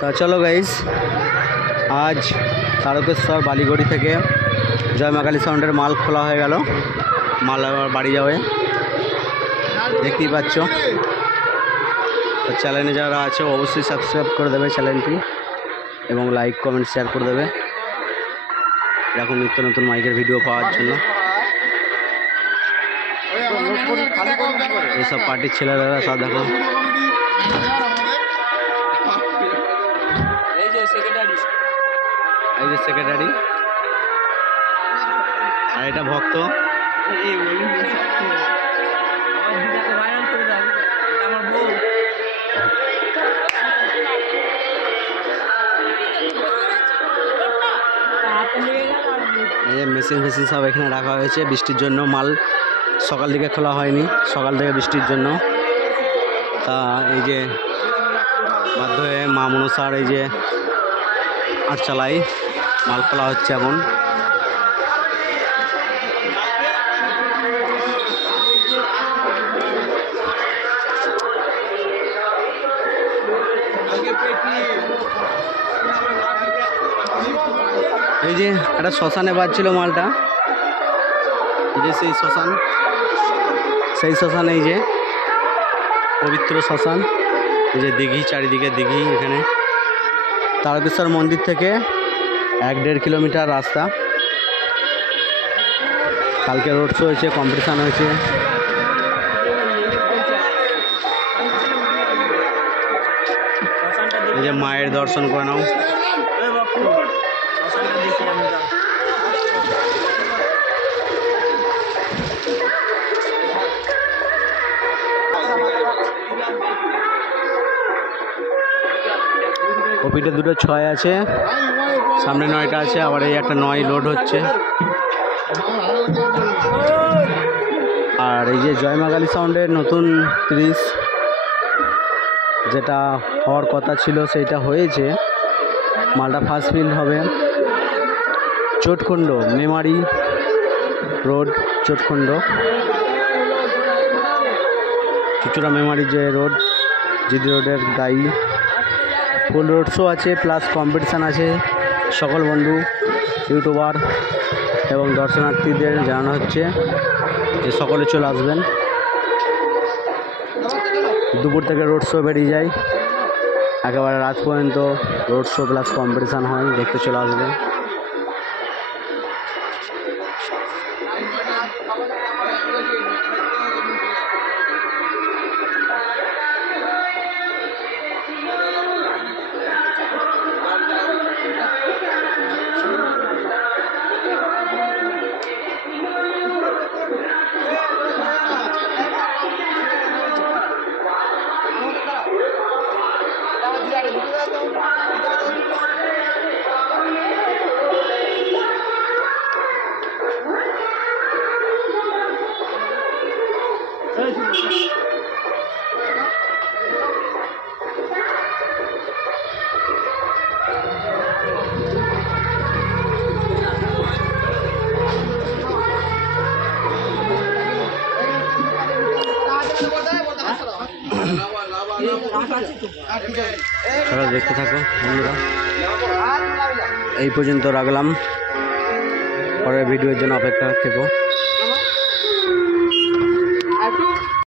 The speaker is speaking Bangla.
তো চলো গাইস, আজ তারকেশ্বর বালিগড়ি থেকে জয় মা কালী সাউন্ডের মাল খোলা হয়ে গেল। মাল আবার বাড়ি যাবে, দেখতেই পাচ্ছ। তো চ্যানেলে যারা আছে অবশ্যই সাবস্ক্রাইব করে দেবে চ্যানেলটি এবং লাইক কমেন্ট শেয়ার করে দেবে এখন নিত্য নতুন মাইকের ভিডিও পাওয়ার জন্য। এইসব পার্টির ছেলেরা সব দেখো, এই যে সেক্রেটারি আর এটা ভক্ত। এই মেশিন সব এখানে রাখা হয়েছে বৃষ্টির জন্য। মাল সকাল দিকে খোলা হয়নি, সকাল থেকে বৃষ্টির জন্য। তা এই যে বাধ্য হয়ে মা মনসার এই যে আর চালাই মাল খোলা হচ্ছে এখন। এই যে একটা শ্মশানে বাজছিল মালটা, এই যে সেই শ্মশান, এই যে পবিত্র শ্মশান, এই যে দিঘি, চারিদিকে দিঘি। এখানে তারকেশ্বর মন্দির থেকে 1-1.5 কিলোমিটার রাস্তা। কালকে রোড শো হয়েছে, কম্পিটিশান হয়েছে। এই যে মায়ের দর্শন করে নাও। কপিটা 2টো 6 আছে, সামনে 9টা আছে, আবার এই একটা 9 লোড হচ্ছে। আর এই যে জয় মা কালী সাউন্ডের নতুন 30 যেটা হওয়ার কথা ছিল সেইটা হয়েছে। মালটা ফার্স্ট ফিল্ড হবে চোটখণ্ড, মেমারি রোড, চোটখণ্ড চুচুড়া মেমারি যে রোড, জিডি রোডের গাই। ফুল রোড শো আছে, প্লাস কম্পিটিশান আছে। সকল বন্ধু ইউটিউবার এবং দর্শনার্থীদের জানানো হচ্ছে যে সকলে চলে আসবেন। দুপুর থেকে রোড শো বেরিয়ে যায়, একেবারে রাত পর্যন্ত রোড শো প্লাস কম্পিটিশান হয়, দেখতে চলে আসবে। চলো দেখতে থাকো বন্ধুরা, এই পর্যন্ত রাখলাম, পরের ভিডিওর জন্য অপেক্ষা থেকো।